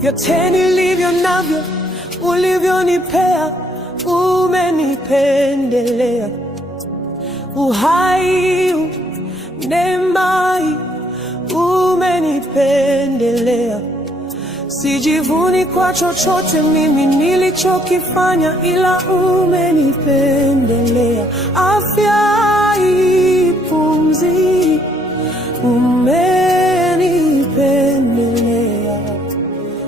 Vyote nilivyo navyo ulivyonipea, umenipendelea. Uhai, neema, umenipendelea. Sijivuni kwa chochote mimi nilichokifanya, ila umenipendelea. Afya, pumzi, umenipendelea.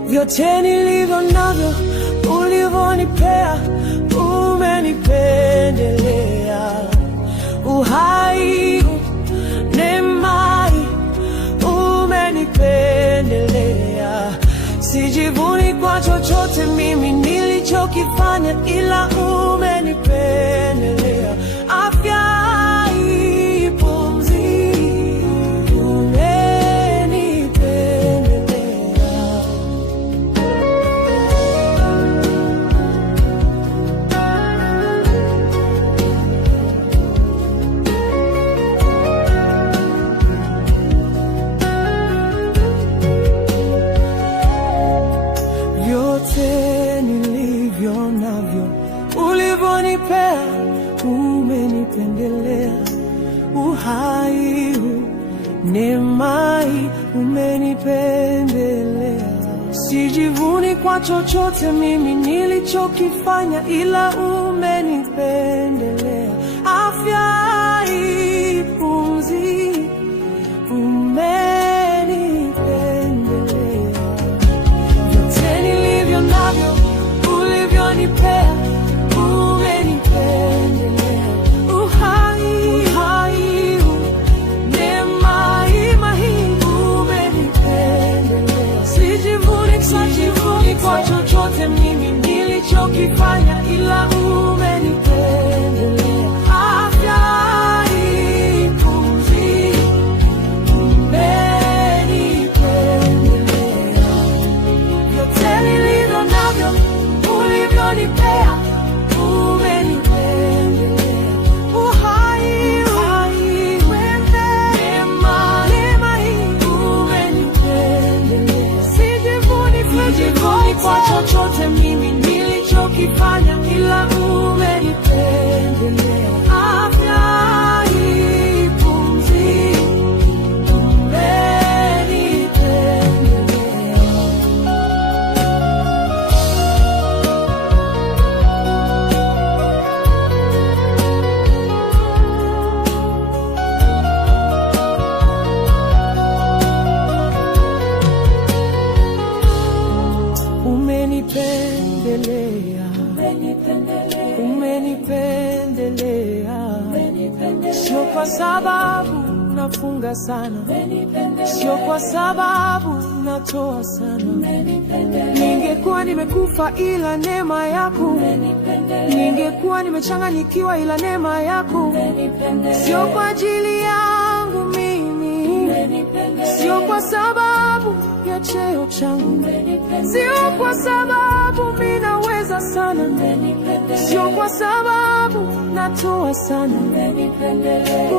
Vyote nilivyo navyo ulivyonipea, umenipendelea. Uhai, neema, umenipendelea. Sijivuni kwa chochote mimi nilichokifanya, ila umenipendelea. Afya, pumzi, umenipendelea. Vyote nilivyo navyo ulivyonipea, umenipendelea. Uhai, neema, umenipendelea. Sijivuni kwa chochote mimi nilichokifanya, ila umenipendelea. Afya, pumzi, umenipendelea. Vyote nilivyo navyo ulivyonipea, umenipendelea. Uhai, neema, umenipendelea. Sijivuni kwa chochote mimi nilichokifanya, ila umenipendelea. Afya, pumzi, umenipendelea. Vyote nilivyo navyo ulivyonipea, umenipendelea. Uhai, neema, umenipendelea. Sijivuni kwa chochote mimi nilichokifanya, ila umenipendelea. Afya, pumzi, umenipendelea. Umenipendelea. Sio kwa sababu nafunga sana, sio kwa sababu natoa sana. Ningekuwa nimekufa ila neema yako, ningekuwa nimechanganyikiwa ila neema yako. Sio kwa ajili yangu mimi, sio kwa sababu ya cheo changu, sio kwa sababu mimi naweza sana, sio kwa sababu natoa sana. Umenipendelea.